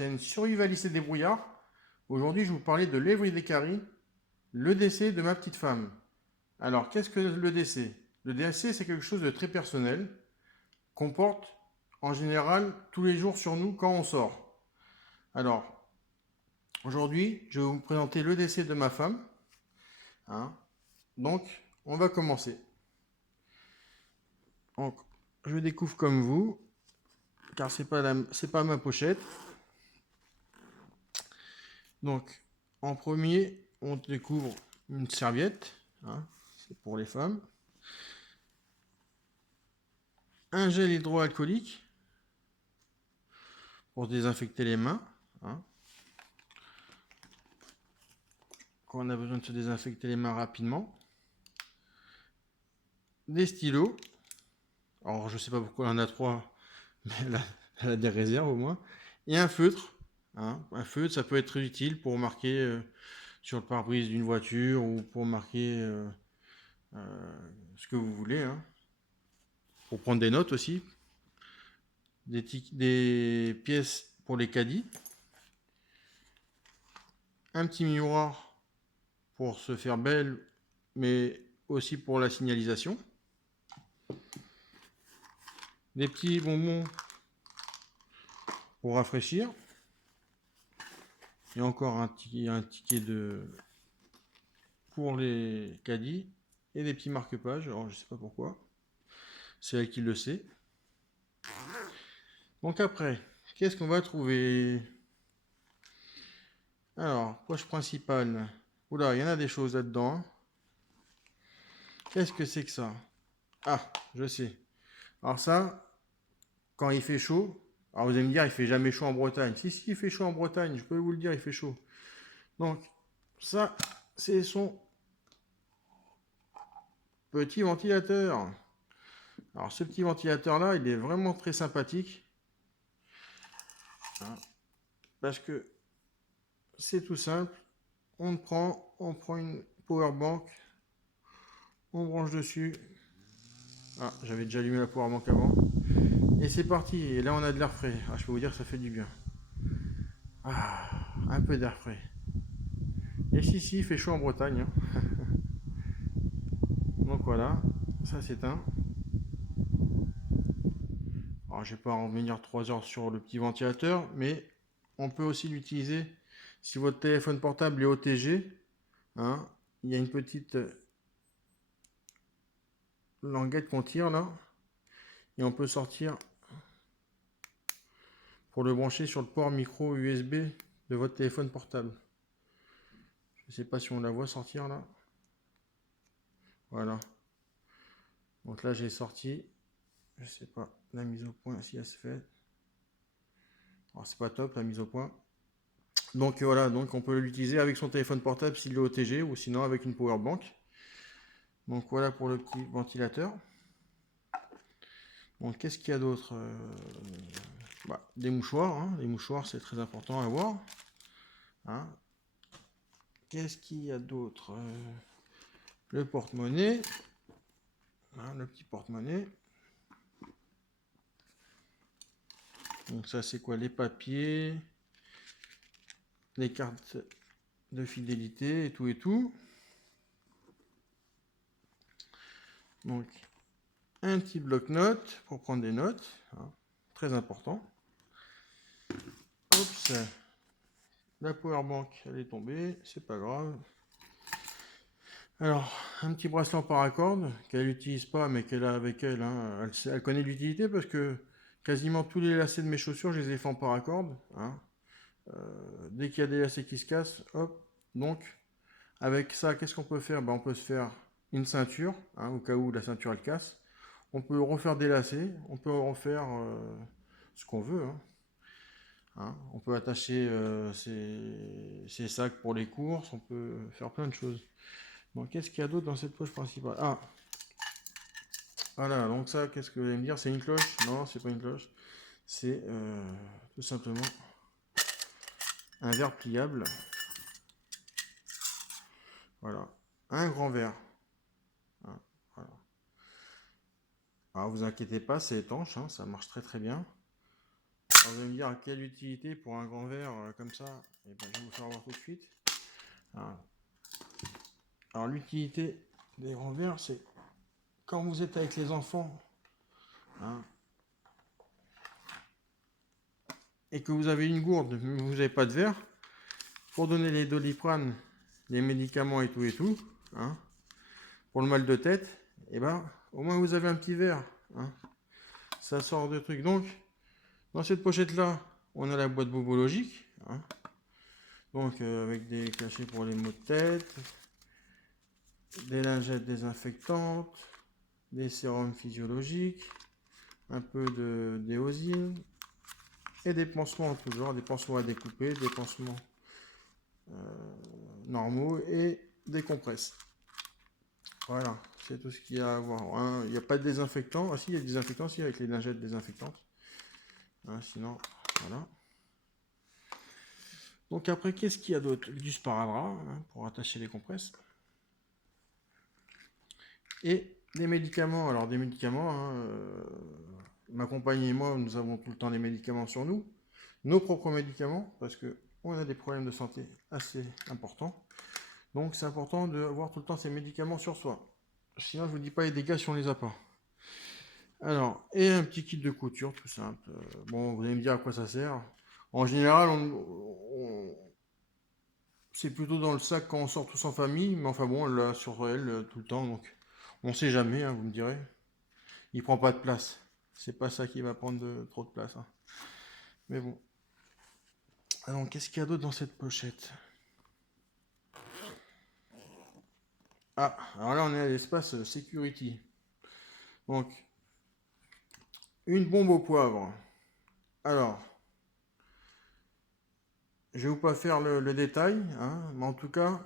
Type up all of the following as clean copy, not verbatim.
chaîne Survivaliste et débrouillard. Aujourd'hui, je vais vous parler de l'Everyday Carry, le décès de ma petite femme. Alors, qu'est-ce que le décès? Le décès, c'est quelque chose de très personnel, qu'on porte en général tous les jours sur nous quand on sort. Alors, aujourd'hui, je vais vous présenter le décès de ma femme. Hein. Donc, on va commencer. Donc, je découvre comme vous, car c'est pas ma pochette. Donc, en premier, on découvre une serviette, hein, c'est pour les femmes, un gel hydroalcoolique pour désinfecter les mains, hein, quand on a besoin de se désinfecter les mains rapidement, des stylos, alors je sais pas pourquoi elle en a 3, mais elle a des réserves au moins, et un feutre. Hein. Un feutre, ça peut être utile pour marquer sur le pare-brise d'une voiture ou pour marquer ce que vous voulez. Hein. Pour prendre des notes aussi. Des pièces pour les caddies. Un petit miroir pour se faire belle, mais aussi pour la signalisation. Des petits bonbons pour rafraîchir. Et encore un ticket pour les caddies et des petits marque-pages. Alors je sais pas pourquoi, c'est elle qui le sait. Donc après, qu'est-ce qu'on va trouver? Alors, poche principale. Oula, il y en a des choses là-dedans. Hein. Qu'est-ce que c'est que ça? Ah, je sais. Alors ça, quand il fait chaud, alors vous allez me dire, il fait jamais chaud en Bretagne. Si, il fait chaud en Bretagne, je peux vous le dire, il fait chaud. Donc, ça, c'est son petit ventilateur. Alors, ce petit ventilateur-là, il est vraiment très sympathique. Hein, parce que c'est tout simple. On prend une power bank, on branche dessus. Ah, j'avais déjà allumé la power bank avant. Et c'est parti. Et là, on a de l'air frais. Ah, je peux vous dire que ça fait du bien. Ah, un peu d'air frais. Et si, il fait chaud en Bretagne. Hein. Donc voilà, ça c'est un. Alors, je vais pas en revenir 3 heures sur le petit ventilateur, mais on peut aussi l'utiliser si votre téléphone portable est OTG. Hein, il y a une petite languette qu'on tire là, et on peut sortir pour le brancher sur le port micro USB de votre téléphone portable. Je ne sais pas si on la voit sortir là. Voilà. Donc là j'ai sorti. Je sais pas la mise au point si elle se fait. Alors c'est pas top la mise au point. Donc voilà, donc on peut l'utiliser avec son téléphone portable s'il est OTG ou sinon avec une power bank. Donc voilà pour le petit ventilateur. Donc qu'est-ce qu'il y a d'autre? Des mouchoirs, hein. Les mouchoirs c'est très important à avoir. Hein. Qu'est-ce qu'il y a d'autre? Le porte-monnaie. Hein, le petit porte-monnaie. Donc ça c'est quoi? Les papiers, les cartes de fidélité et tout et tout. Donc un petit bloc-notes pour prendre des notes. Hein, très important. Oups, la powerbank elle est tombée, c'est pas grave. Alors, un petit bracelet en paracorde qu'elle n'utilise pas mais qu'elle a avec elle. Hein. Elle connaît l'utilité parce que quasiment tous les lacets de mes chaussures, je les ai fait en paracorde. Hein. Dès qu'il y a des lacets qui se cassent, hop. Donc, avec ça, qu'est-ce qu'on peut faire? On peut se faire une ceinture, hein, au cas où la ceinture elle casse. On peut refaire des lacets, on peut refaire ce qu'on veut. Hein. Hein. On peut attacher ses sacs pour les courses, on peut faire plein de choses. Bon, qu'est-ce qu'il y a d'autre dans cette poche principale? Ah, voilà, donc ça, qu'est-ce que vous allez me dire? C'est une cloche? Non, c'est pas une cloche. C'est tout simplement un verre pliable. Voilà, un grand verre. Hein, voilà. Alors, vous inquiétez pas, c'est étanche, hein, ça marche très très bien. Alors, vous allez me dire quelle utilité pour un grand verre comme ça. Et ben, je vais vous faire voir tout de suite. Alors l'utilité des grands verres, c'est quand vous êtes avec les enfants, hein, et que vous avez une gourde, mais vous n'avez pas de verre, pour donner les Doliprane, les médicaments et tout, hein, pour le mal de tête, et ben au moins vous avez un petit verre. Hein. Ça sort de trucs. Donc, dans cette pochette-là, on a la boîte bobologique. Hein. Donc, avec des cachets pour les maux de tête, des lingettes désinfectantes, des sérums physiologiques, un peu de d'éosine et des pansements, toujours des pansements à découper, des pansements normaux et des compresses. Voilà, c'est tout ce qu'il y a à voir. Hein. Il n'y a pas de désinfectant. Ah si, il y a des désinfectants aussi avec les lingettes désinfectantes. Hein, sinon, voilà. Donc après, qu'est-ce qu'il y a d'autre? Du sparadrap hein, pour attacher les compresses. Et des médicaments. Alors des médicaments, hein, ma compagne et moi, nous avons tout le temps des médicaments sur nous. Nos propres médicaments, parce qu'on a des problèmes de santé assez importants. Donc c'est important d'avoir tout le temps ces médicaments sur soi. Sinon, je vous dis pas les dégâts si on les a pas. Alors, et un petit kit de couture, tout simple. Bon, vous allez me dire à quoi ça sert. En général, c'est plutôt dans le sac quand on sort tous en famille, mais enfin bon, là sur elle tout le temps, donc on sait jamais, hein, vous me direz. Il prend pas de place. C'est pas ça qui va prendre trop de place. Hein. Mais bon. Alors, qu'est-ce qu'il y a d'autre dans cette pochette? Ah, alors là, on est à l'espace security. Donc, une bombe au poivre. Alors, je vais vous pas faire le détail, hein, mais en tout cas,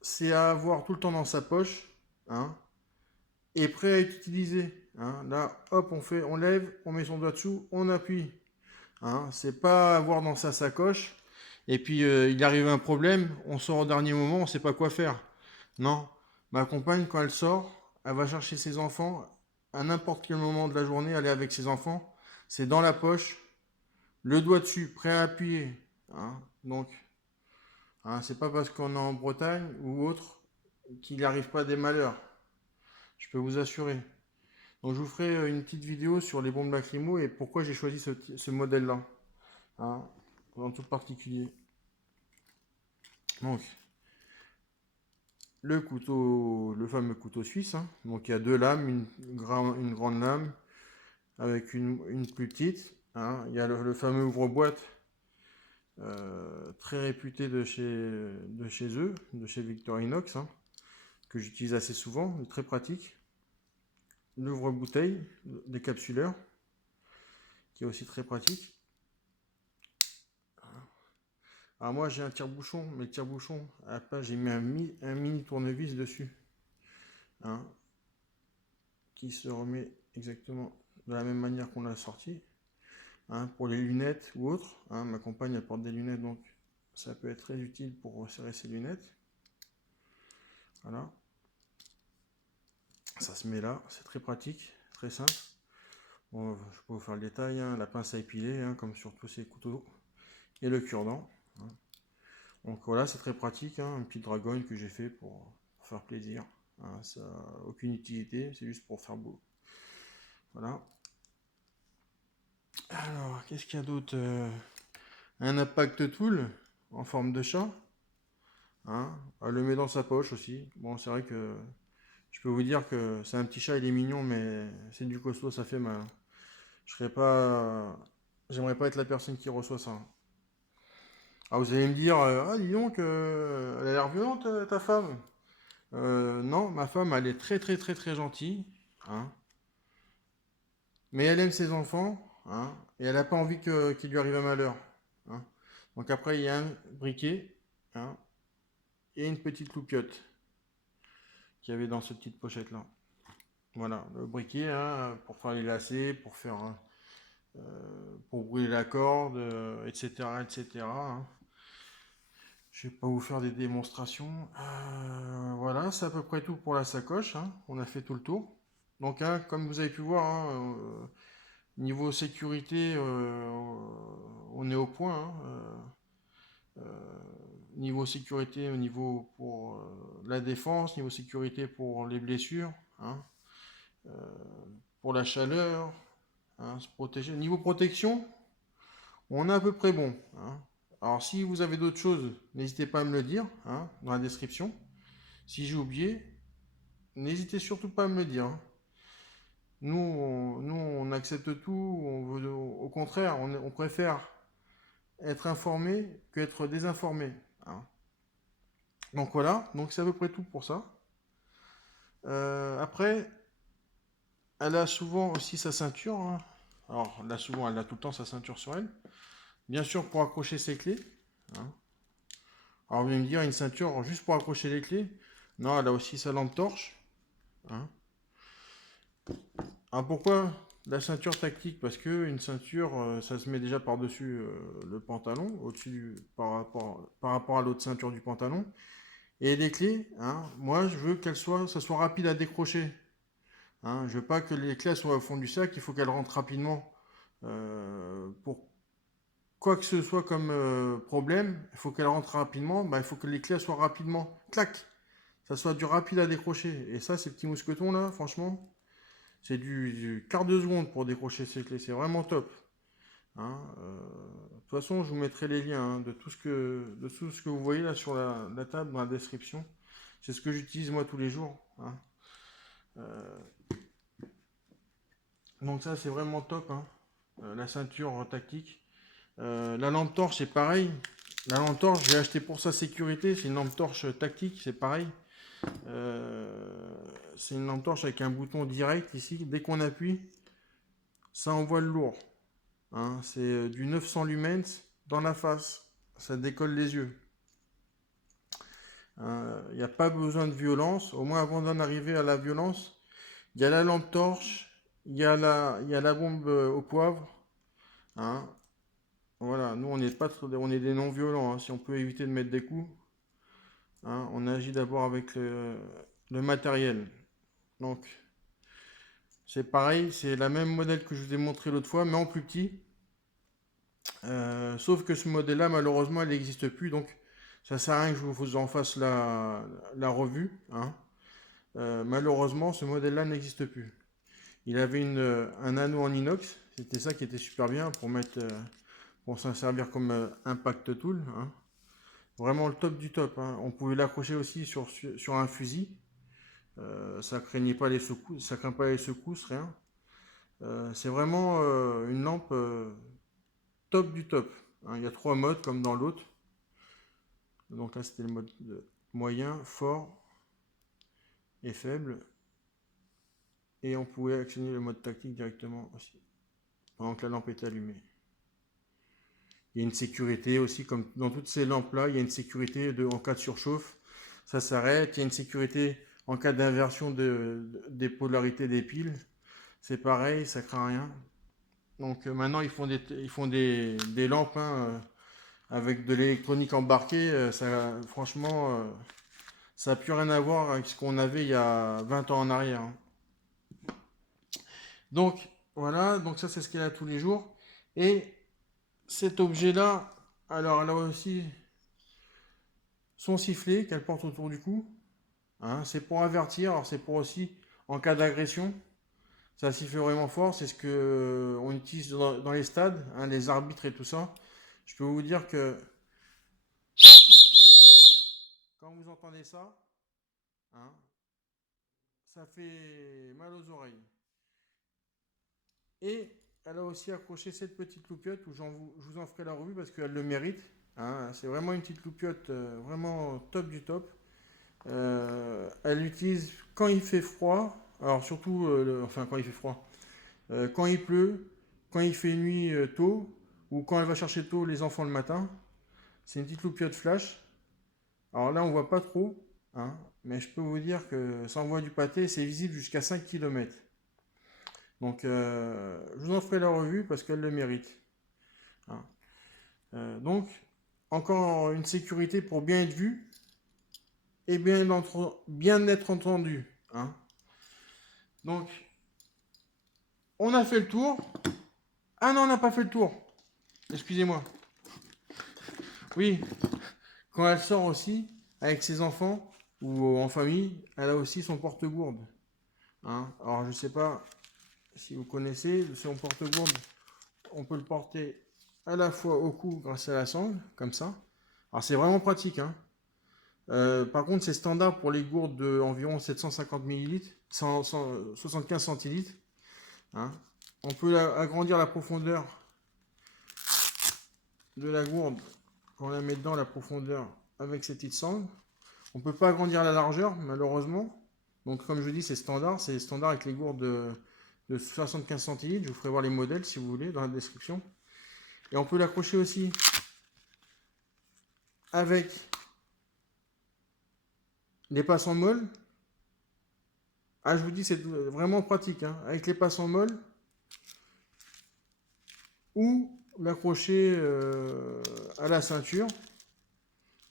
c'est à avoir tout le temps dans sa poche, hein, et prêt à être utilisé. Hein. Là, hop, on lève, on met son doigt dessous, on appuie. Hein. C'est pas avoir dans sa sacoche, et puis il arrive un problème, on sort au dernier moment, on sait pas quoi faire. Non, ma compagne, quand elle sort, elle va chercher ses enfants, à n'importe quel moment de la journée, elle est avec ses enfants, c'est dans la poche, le doigt dessus, prêt à appuyer. Hein. Donc, hein, c'est pas parce qu'on est en Bretagne ou autre qu'il n'arrive pas des malheurs. Je peux vous assurer. Donc je vous ferai une petite vidéo sur les bombes lacrymo et pourquoi j'ai choisi ce modèle-là. Hein, en tout particulier. Donc, le couteau, le fameux couteau suisse. Hein. Donc il y a deux lames, une grande lame avec une plus petite. Hein. Il y a le fameux ouvre-boîte très réputé de chez eux, de chez Victorinox, hein, que j'utilise assez souvent, très pratique. L'ouvre-bouteille, décapsuleur, qui est aussi très pratique. Alors moi j'ai un tire-bouchon, mais le tire-bouchon, à la place j'ai mis un mini tournevis dessus. Hein, qui se remet exactement de la même manière qu'on l'a sorti. Hein, pour les lunettes ou autres. Hein, ma compagne elle porte des lunettes, donc ça peut être très utile pour resserrer ses lunettes. Voilà. Ça se met là, c'est très pratique, très simple. Bon, je peux vous faire le détail, hein, la pince à épiler, hein, comme sur tous ces couteaux, et le cure-dent. Hein. Donc voilà, c'est très pratique, hein, une petite dragonne que j'ai fait pour faire plaisir. Hein, ça n'a aucune utilité, c'est juste pour faire beau. Voilà. Alors, qu'est-ce qu'il y a d'autre? Un impact tool en forme de chat. Hein, elle le met dans sa poche aussi. Bon, c'est vrai que je peux vous dire que c'est un petit chat, il est mignon, mais c'est du costaud, ça fait mal. Je serais pas, j'aimerais pas être la personne qui reçoit ça. Ah, vous allez me dire, ah dis donc, elle a l'air violente ta femme. Non, ma femme, elle est très très très très gentille, hein. Mais elle aime ses enfants, hein, et elle n'a pas envie qu'il lui arrive un malheur. Hein. Donc après, il y a un briquet, hein, et une petite loupiote qu'il y avait dans cette petite pochette là. Voilà, le briquet hein, pour faire les lacets, pour faire pour brûler la corde, etc. etc. Hein. Je vais pas vous faire des démonstrations. Voilà, c'est à peu près tout pour la sacoche. Hein. On a fait tout le tour. Donc, hein, comme vous avez pu voir, hein, Niveau sécurité, on est au point, hein. Niveau sécurité, au niveau pour la défense, niveau sécurité pour les blessures, hein, euh, pour la chaleur, hein, se protéger. Niveau protection, on est à peu près bon, hein. Alors si vous avez d'autres choses, n'hésitez pas à me le dire, hein, dans la description. Si j'ai oublié, n'hésitez surtout pas à me le dire, hein. Nous, on accepte tout, au contraire, on préfère être informé qu'être désinformé, hein. Donc voilà, donc c'est à peu près tout pour ça. Après, elle a souvent aussi sa ceinture, hein. Alors là, souvent, elle a tout le temps sa ceinture sur elle. Bien sûr, pour accrocher ses clés, hein. Alors vous allez me dire, une ceinture juste pour accrocher les clés. Non, elle a aussi sa lampe torche, hein. Alors pourquoi la ceinture tactique? Parce que une ceinture, ça se met déjà par-dessus le pantalon, par rapport à l'autre ceinture du pantalon. Et les clés, hein, moi je veux ça soit rapide à décrocher, hein. Je veux pas que les clés soient au fond du sac, il faut qu'elles rentrent rapidement. Pour quoi que ce soit comme problème, il faut qu'elles rentrent rapidement. Bah, il faut que les clés soient rapidement, clac, ça soit du rapide à décrocher. Et ça, ces petits mousquetons là, franchement, c'est du quart de seconde pour décrocher ces clés. C'est vraiment top, hein. De toute façon, je vous mettrai les liens, hein, de tout ce que vous voyez là sur la table dans la description. C'est ce que j'utilise moi tous les jours, hein. Euh, donc ça, c'est vraiment top, hein. La ceinture tactique. La lampe torche, c'est pareil. La lampe torche, j'ai acheté pour sa sécurité. C'est une lampe torche tactique, c'est pareil. C'est une lampe torche avec un bouton direct ici. Dès qu'on appuie, ça envoie le lourd, hein. C'est du 900 lumens dans la face. Ça décolle les yeux. Il n'y a pas besoin de violence. Au moins, avant d'en arriver à la violence, il y a la lampe torche, il y a la bombe au poivre, hein. Voilà, nous on n'est pas on est des non-violents, hein. Si on peut éviter de mettre des coups, hein, on agit d'abord avec le matériel. Donc c'est pareil, c'est la même modèle que je vous ai montré l'autre fois, mais en plus petit. Sauf que ce modèle-là, malheureusement, il n'existe plus, donc ça sert à rien que je vous en fasse la revue, hein. Malheureusement, ce modèle-là n'existe plus. Il avait un anneau en inox, c'était ça qui était super bien pour s'en servir comme impact tool, hein. Vraiment le top du top, hein. On pouvait l'accrocher aussi sur un fusil. Ça craignait pas les secousses, ça craint pas les secousses, rien. C'est vraiment une lampe top du top, hein. Il y a 3 modes comme dans l'autre. Donc là c'était le mode moyen, fort et faible. Et on pouvait actionner le mode tactique directement aussi, pendant que la lampe était allumée. Il y a une sécurité aussi, comme dans toutes ces lampes-là, il y a une sécurité en cas de surchauffe, ça s'arrête. Il y a une sécurité en cas d'inversion des polarités des piles. C'est pareil, ça craint rien. Donc maintenant, ils font des lampes, hein, avec de l'électronique embarquée. Franchement, ça n'a plus rien à voir avec ce qu'on avait il y a 20 ans en arrière, hein. Donc voilà, donc ça c'est ce qu'elle a tous les jours. Et cet objet-là, alors elle a aussi son sifflet qu'elle porte autour du cou, hein. C'est pour avertir, alors c'est pour aussi en cas d'agression. Ça siffle vraiment fort, c'est ce que on utilise dans les stades, hein, les arbitres et tout ça. Je peux vous dire que quand vous entendez ça, hein, ça fait mal aux oreilles. Et elle a aussi accroché cette petite loupiote où je vous en ferai la revue parce qu'elle le mérite, hein. C'est vraiment une petite loupiote vraiment top du top. Elle l'utilise quand il fait froid, alors surtout, enfin quand il fait froid, quand il pleut, quand il fait nuit tôt, ou quand elle va chercher tôt les enfants le matin. C'est une petite loupiote flash. Alors là, on voit pas trop, hein, mais je peux vous dire que ça envoie du pâté, c'est visible jusqu'à 5 km. Donc, je vous en ferai la revue parce qu'elle le mérite, hein. Donc, encore une sécurité pour bien être vu et bien être entendu, hein. Donc, on a fait le tour. Ah non, on n'a pas fait le tour. Excusez-moi. Oui, quand elle sort aussi, avec ses enfants ou en famille, elle a aussi son porte-gourde. Hein. Alors, je sais pas si vous connaissez, son porte-gourde, on peut le porter à la fois au cou grâce à la sangle, comme ça. Alors, c'est vraiment pratique. Hein. Par contre, c'est standard pour les gourdes d'environ 750 millilitres, 75 centilitres. Hein. On peut agrandir la profondeur de la gourde quand on la met dedans, la profondeur avec cette petite sangle. On ne peut pas agrandir la largeur, malheureusement. Donc, comme je vous dis, c'est standard avec les gourdes de 75 centilitres. Je vous ferai voir les modèles si vous voulez dans la description. Et on peut l'accrocher aussi avec les passants molles. Ah, je vous dis, c'est vraiment pratique. Hein, avec les passants molles. Ou l'accrocher à la ceinture,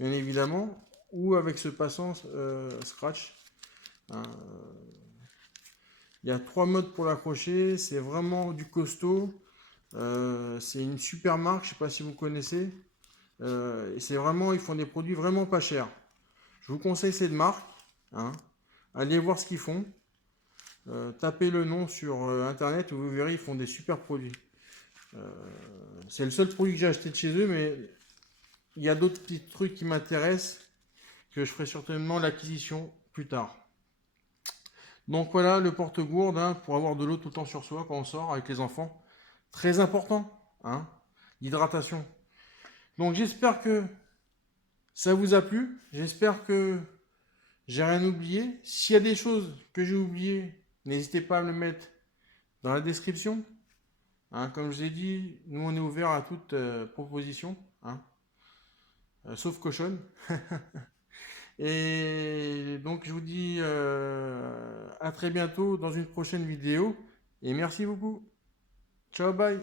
bien évidemment. Ou avec ce passant scratch. Hein, il y a 3 modes pour l'accrocher. C'est vraiment du costaud. C'est une super marque, je ne sais pas si vous connaissez. Et c'est vraiment, ils font des produits vraiment pas chers. Je vous conseille cette marque. Hein. Allez voir ce qu'ils font. Tapez le nom sur internet, vous verrez, ils font des super produits. C'est le seul produit que j'ai acheté de chez eux, mais il y a d'autres petits trucs qui m'intéressent, que je ferai certainement l'acquisition plus tard. Donc voilà, le porte-gourde, hein, pour avoir de l'eau tout le temps sur soi quand on sort avec les enfants. Très important, hein, l'hydratation. Donc j'espère que ça vous a plu. J'espère que j'ai rien oublié. S'il y a des choses que j'ai oubliées, n'hésitez pas à me le mettre dans la description. Hein, comme je vous ai dit, nous on est ouvert à toute proposition, hein, sauf cochonne. Et donc je vous dis à très bientôt dans une prochaine vidéo. Et merci beaucoup. Ciao, bye.